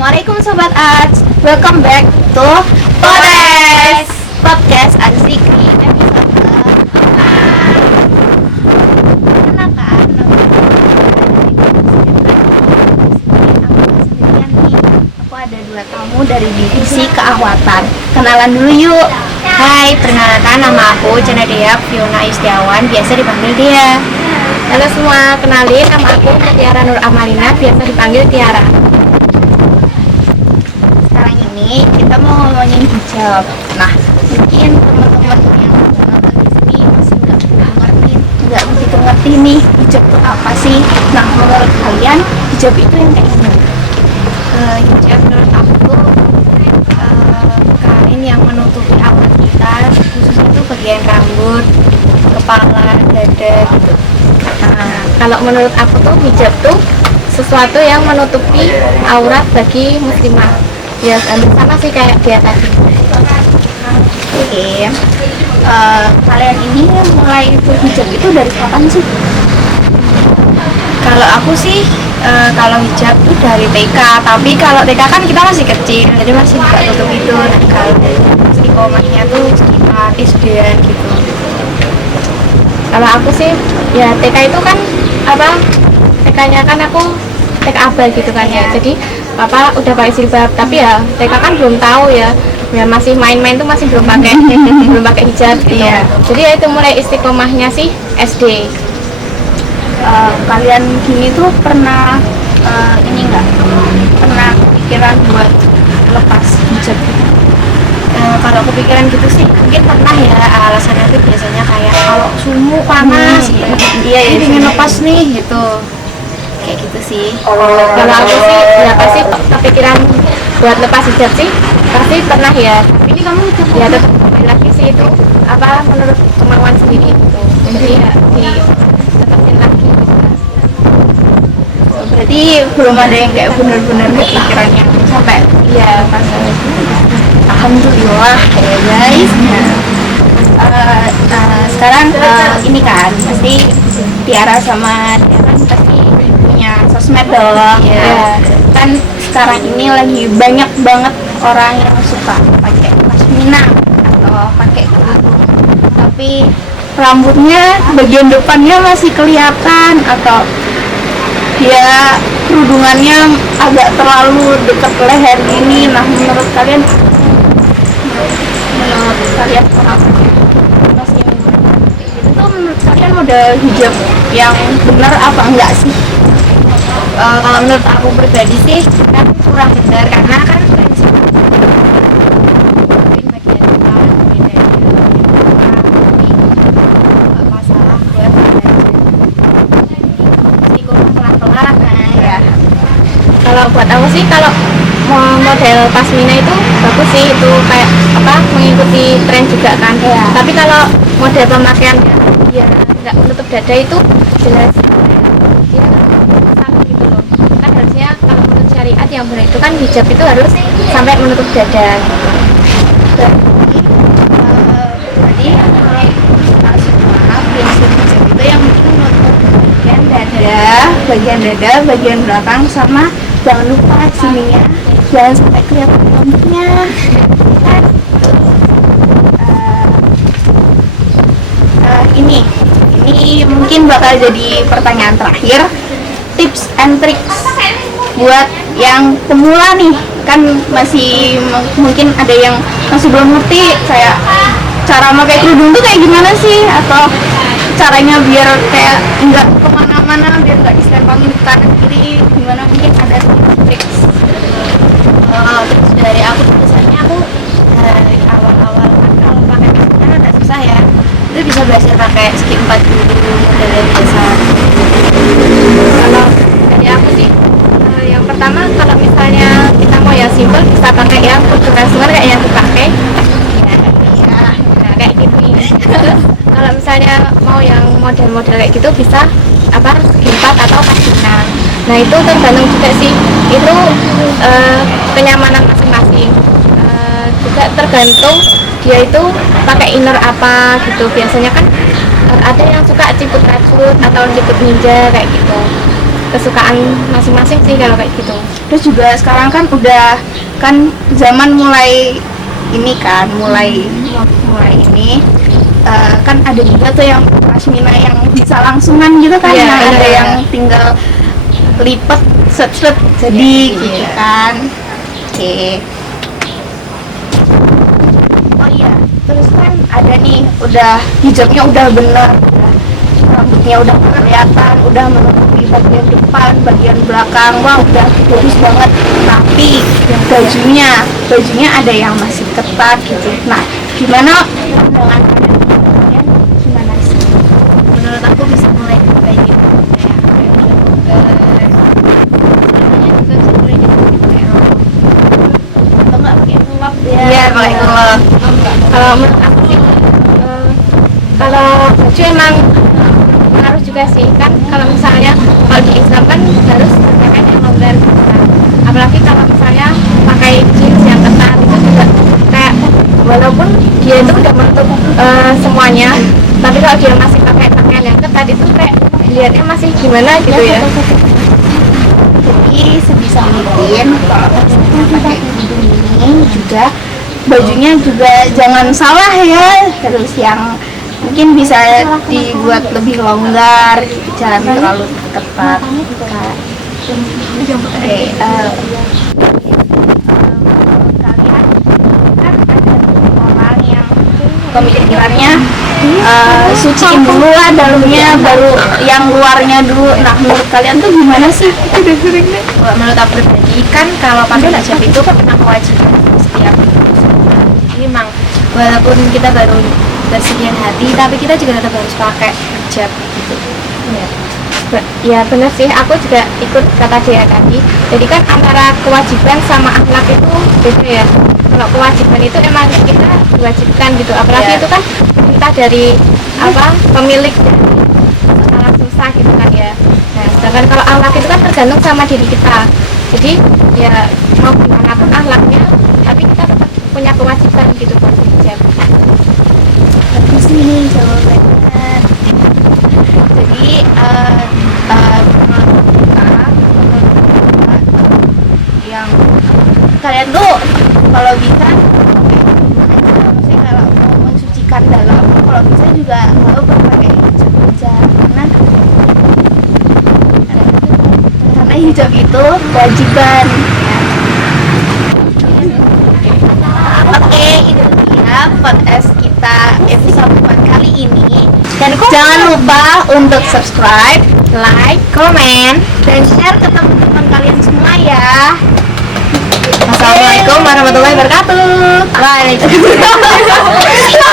Assalamualaikum Sobat Arts, welcome back to Podcast Azikri episode 4. Kenalkan, aku ada 2 tamu dari divisi keahwatan. Kenalan dulu yuk. Hai, perkenalkan nama aku Cenedea Fiona Istiawan, biasa dipanggil Dia. Halo semua, kenalin nama aku Tiara Nur Amalina, biasa dipanggil Tiara. Sekarang ini kita mau ngomongin hijab. Nah, mungkin teman-teman yang nonton di sini masih nggak begitu ngerti nih hijab itu apa sih. Nah, menurut kalian hijab itu yang kayak gimana? Hijab menurut aku tuh kain yang menutupi aurat kita, khususnya itu bagian rambut, kepala, dada gitu. Nah, kalau menurut aku tuh hijab tuh sesuatu yang menutupi aurat bagi muslimah. Ya, sama sih kayak dia tadi. Oke. Kalian ini mulai berhijab itu dari kapan sih? Kalau aku sih kalau hijab tuh dari TK, tapi kalau TK kan kita masih kecil, jadi masih nggak tutup itu. Nah, kalau istiqomahnya tuh sekitar SD-an gitu. Kalau aku sih, ya TK itu kan TK-nya kan aku TK abal gitu kan ya. Jadi papa udah pakai jilbab, tapi ya TK kan belum tahu ya masih main-main tuh masih belum pakai belum pakai hijab gitu. Iya. Jadi ya itu mulai istiqomahnya sih SD. Kalian gini tuh pernah ini nggak pernah kepikiran buat lepas hijab gitu? Kalau kepikiran gitu sih mungkin pernah ya, alasannya tuh biasanya kayak kalau sumu panas gitu. Iya, Ini pengen lepas nih gitu, kayak gitu sih. Kalau aku sih ya pasti kepikiran buat lepas hijab sih pasti pernah ya. Tapi ini kamu ya tetap kembali lagi sih itu menurut kemauan sendiri gitu. Jadi ya diteketin lagi. Berarti belum ada yang kayak benar-benar kepikiran yang sampai Iya pas alhamdulillah ya guys. Sekarang ini kan pasti Tiara sama Tiara kan pasti punya sosmed dong. Iya. Kan sekarang ini lagi banyak banget orang yang suka pakai pasmina atau pakai kerudung, tapi rambutnya bagian depannya masih kelihatan, atau ya kerudungannya agak terlalu dekat leher gini. Nah, menurut kalian orang masih itu tuh menurut kalian model hijab yang benar apa enggak sih? Kalau menurut aku pribadi sih kan kurang benar, karena kan prinsip bagian depan beda tapi nggak masalah buat belajar pelan-pelan. Nah ya, Kalau buat aku sih kalau model pasmina itu bagus sih, itu kayak mengikuti tren juga kan. Iya. Tapi kalau model pemakaian ya nggak menutup dada itu jelas dia salah gitu loh. Kan harusnya kalau menurut syariat yang benar itu kan hijab itu harus sampai menutup dada gitu. Berarti prinsip hijab itu yang penting menutup bagian dada, bagian belakang, sama jangan lupa sininya jangan sampai kelihatan rambutnya. Ini mungkin bakal jadi pertanyaan terakhir, tips and tricks buat yang pemula nih, kan masih mungkin ada yang masih belum ngerti kayak cara pakai kerudung tuh kayak gimana sih, atau caranya biar kayak nggak kemana-mana, biar nggak diselempangin ke kanan kiri, gimana, mungkin ada tips. Terus dari aku biasanya aku dari awal-awal kan kalau pakai pasmina agak susah ya, itu bisa belajar pakai segi 4 dulu, model biasa. Kalau dari aku sih yang pertama kalau misalnya kita mau yang simple bisa pakai yang konvensional kayak yang dipakai nah, kayak gitu ini. Terus kalau misalnya mau yang model-model kayak gitu bisa segi 4 atau pasmina. Nah itu tergantung juga sih, itu kenyamanan masing-masing. Juga tergantung dia itu pakai inner apa gitu. Biasanya kan ada yang suka ciput rajut atau ciput ninja kayak gitu, kesukaan masing-masing sih kalau kayak gitu. Terus juga sekarang kan udah kan zaman mulai ini kan mulai ini kan ada juga tuh yang pashmina yang bisa langsungan gitu kan, Iya, yang ada iya. yang tinggal lipet set jadi gitu kan. Oke. Oh iya, terus kan ada nih udah hijabnya udah bener, rambutnya udah kelihatan, udah menutupi bagian depan, bagian belakang, wah udah bagus banget. Tapi bajunya ada yang masih ketat gitu. Nah, gimana pandangan kalian? Gimana sih? Menurut aku bisa mulai diperbaiki kayak sebenarnya juga bisa mulai diperbaiki Atau nggak pakai pelap ya? iya pakai glove. Kalau menurut aku sih kalau baju emang harus juga sih kan, kalau misalnya kalau di Islam kan harus pakaian yang longgar gitu kan. Apalagi kalau misalnya pakai jeans yang ketat itu juga kayak walaupun dia itu udah menutup semuanya, tapi kalau dia masih pakai pakaian yang ketat itu kayak lihatnya masih gimana gitu ya. Jadi sebisa mungkin kalau misalnya pakai kerudung ini juga bajunya juga jangan salah ya, terus yang mungkin bisa dibuat lebih longgar, jangan terlalu ketat. Oke, kalian kan ada orang yang pemikirannya suciin dulu lah dalamnya, baru yang luarnya dulu. Nah, menurut kalian tuh gimana sih? Menurut aku pribadi kan kalau pakai hijab itu kan memang kewajiban setiap muslim. Jadi memang walaupun kita baru bersedia hati, tapi kita juga tetap harus pakai hijab gitu. Ya benar sih, aku juga ikut kata dia tadi. Jadi kan antara kewajiban sama akhlak itu beda ya. Kalau kewajiban itu emang kita diwajibkan gitu, apalagi Ya. itu kan perintah dari pemilik dari alam semesta gitu kan ya. Nah, sedangkan kalau akhlak itu kan tergantung sama diri kita. Jadi ya mau gimana pun akhlaknya, tapi kita tetap punya kewajiban gitu buat hijab. Bagus nih jawabannya. Jadi menurut kita yang kalian tuh kalau bisa maksudnya kalau mau mensucikan dalam, kalau bisa juga kalau pakai hijab aja, karena hijab itu kewajiban. Oke, itu dia podcast kita episode 4 kali ini. Dan jangan lupa untuk subscribe, like, comment, dan share ke teman-teman kalian semua ya. Assalamualaikum warahmatullahi wabarakatuh. Waalaikumsalam.